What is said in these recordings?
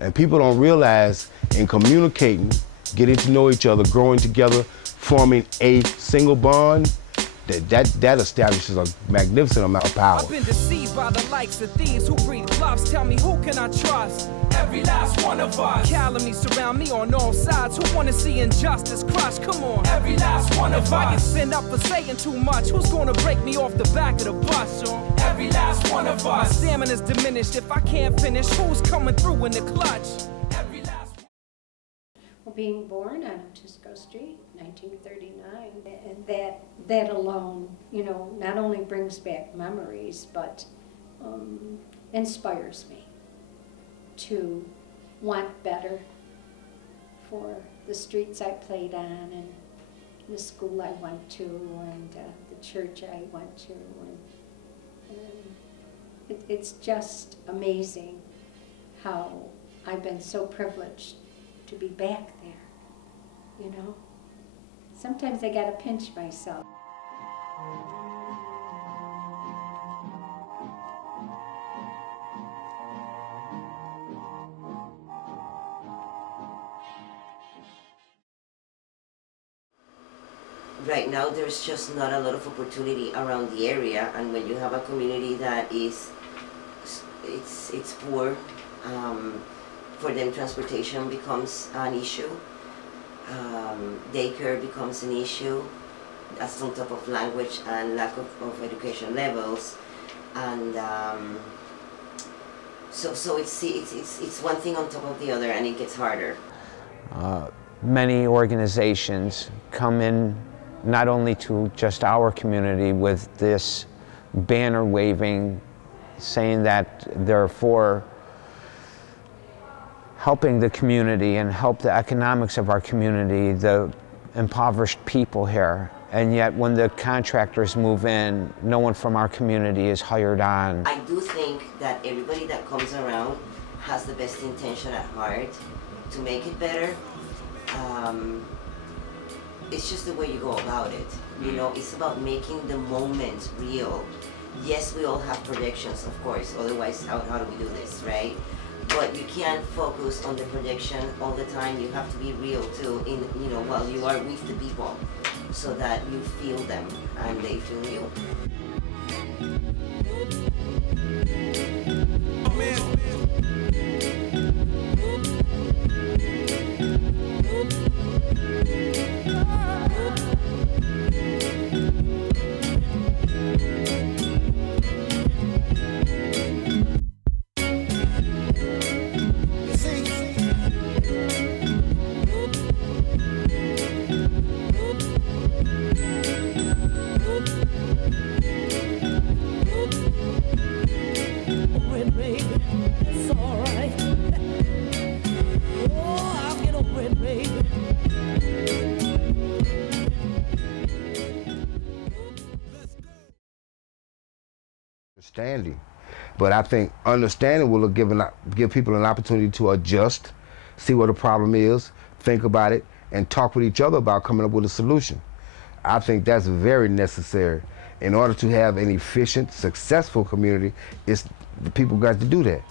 And people don't realize in communicating, getting to know each other, growing together, forming a single bond, that establishes a magnificent amount of power. I've been deceived by the likes of thieves who breed bluffs. Tell me, who can I trust? Every last one of us. Calumny surround me on all sides. Who wanna see injustice crushed? Come on. Every last one of us. If I get sent up for saying too much, who's gonna break me off the back of the bus? Every last one of us. My stamina's diminished. If I can't finish, who's coming through in the clutch? Every last one. Well, being born on Tusco Street, 1939, and that alone, you know, not only brings back memories, but inspires me to want better for the streets I played on, and the school I went to, and the church I went to, and it's just amazing how I've been so privileged to be back there, you know. Sometimes I gotta pinch myself. Right now there's just not a lot of opportunity around the area, and when you have a community that is it's poor, for them transportation becomes an issue. Daycare becomes an issue. That's on top of language and lack of education levels, and so it's one thing on top of the other, and it gets harder. Many organizations come in not only to just our community with this banner waving, saying that they're for helping the community and help the economics of our community, the impoverished people here. And yet when the contractors move in, no one from our community is hired on. I do think that everybody that comes around has the best intention at heart to make it better. It's just the way you go about it. You know, it's about making the moment real. Yes, we all have projections, of course, otherwise how do we do this, right? But you can't focus on the projection all the time. You have to be real too, while you are with the people, so that you feel them and they feel you. Understanding, but I think understanding will give people an opportunity to adjust, see what the problem is, think about it, and talk with each other about coming up with a solution. I think that's very necessary. In order to have an efficient, successful community, the people got to do that.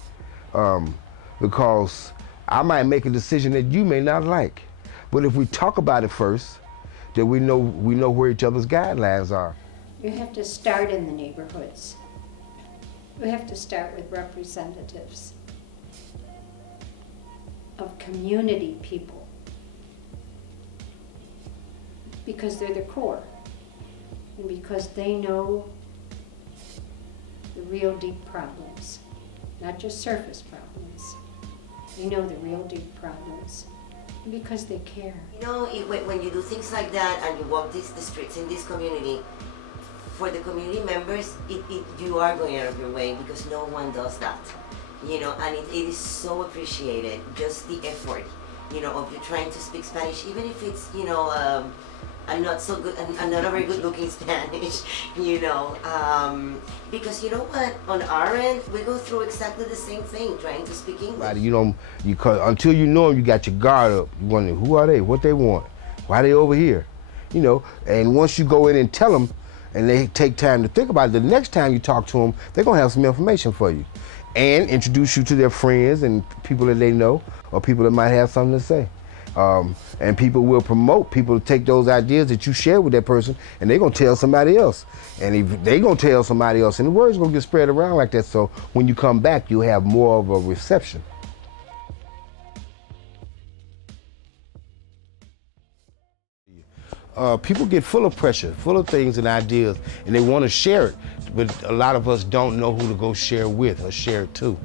Because I might make a decision that you may not like, but if we talk about it first, then we know where each other's guidelines are. You have to start in the neighborhoods. We have to start with representatives of community people, because they're the core, and because they know the real deep problems, not just surface problems. They know the real deep problems, and because they care. You know, when you do things like that and you walk the streets in this community, for the community members, you are going out of your way, because no one does that, you know, and it is so appreciated, just the effort, you know, of you trying to speak Spanish, even if it's, you know, I'm not so good, I'm not a very good looking Spanish, you know, because you know what, on our end, we go through exactly the same thing, trying to speak English. Right, until you know them, you got your guard up. You wonder, who are they, what they want, why they over here, you know, and once you go in and tell them, and they take time to think about it, the next time you talk to them, they're gonna have some information for you. and introduce you to their friends and people that they know or people that might have something to say. And people will promote people to take those ideas that you share with that person, and they're gonna tell somebody else. And if they gonna tell somebody else, and the word's gonna get spread around like that, so when you come back, you'll have more of a reception. People get full of pressure, full of things and ideas, and they want to share it, but a lot of us don't know who to go share with or share it to.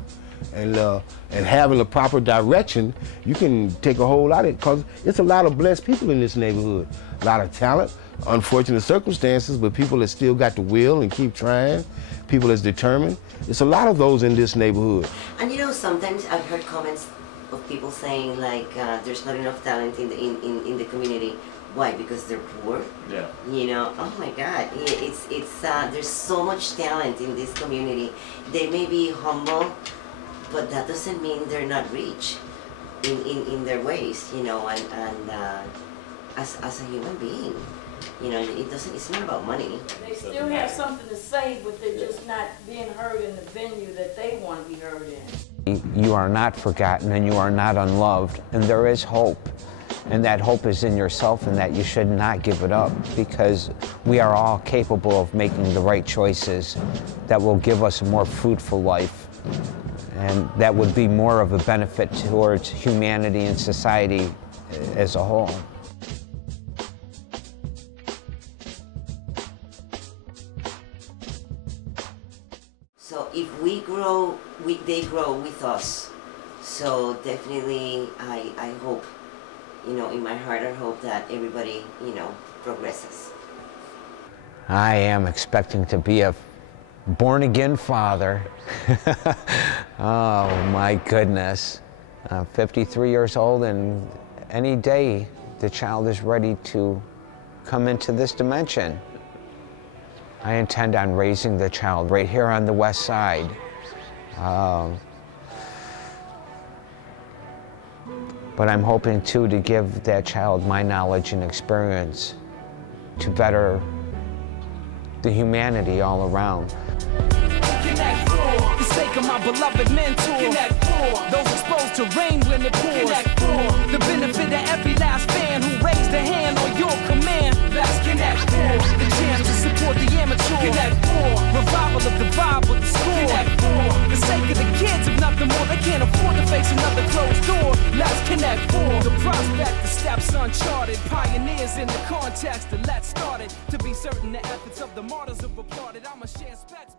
And having the proper direction, you can take a whole lot of it, because it's a lot of blessed people in this neighborhood. A lot of talent, unfortunate circumstances, but people that still got the will and keep trying, people that's determined. It's a lot of those in this neighborhood. And you know, sometimes I've heard comments of people saying like there's not enough talent in the community. Why? Because they're poor? Yeah. You know, oh my God, it's there's so much talent in this community. They may be humble, but that doesn't mean they're not rich in their ways, you know, and as a human being, you know, it's not about money. They still have something to say, but they're just not being heard in the venue that they want to be heard in. You are not forgotten and you are not unloved, and there is hope. And that hope is in yourself, and that you should not give it up, because we are all capable of making the right choices that will give us a more fruitful life. And that would be more of a benefit towards humanity and society as a whole. So if we grow, they grow with us. So definitely I hope, you know, in my heart I hope that everybody, you know, progresses. I am expecting to be a born-again father. Oh my goodness. I'm 53 years old, and any day the child is ready to come into this dimension. I intend on raising the child right here on the west side. But I'm hoping too to give that child my knowledge and experience to better the humanity all around. Connect for the sake of my beloved mentor. Connect for those exposed to rain when it pours. Connect for the benefit of every last fan who raised a hand on your command. Let's connect for the chance to support the amateur. Connect for revival of the vibe with the score. Connect for the sake of the kids, if nothing more, they can't afford to face another closed door. Let's connect for the prospect, the steps uncharted, pioneers in the context, and let's start it. To be certain the efforts of the martyrs have applauded. I'ma share specs.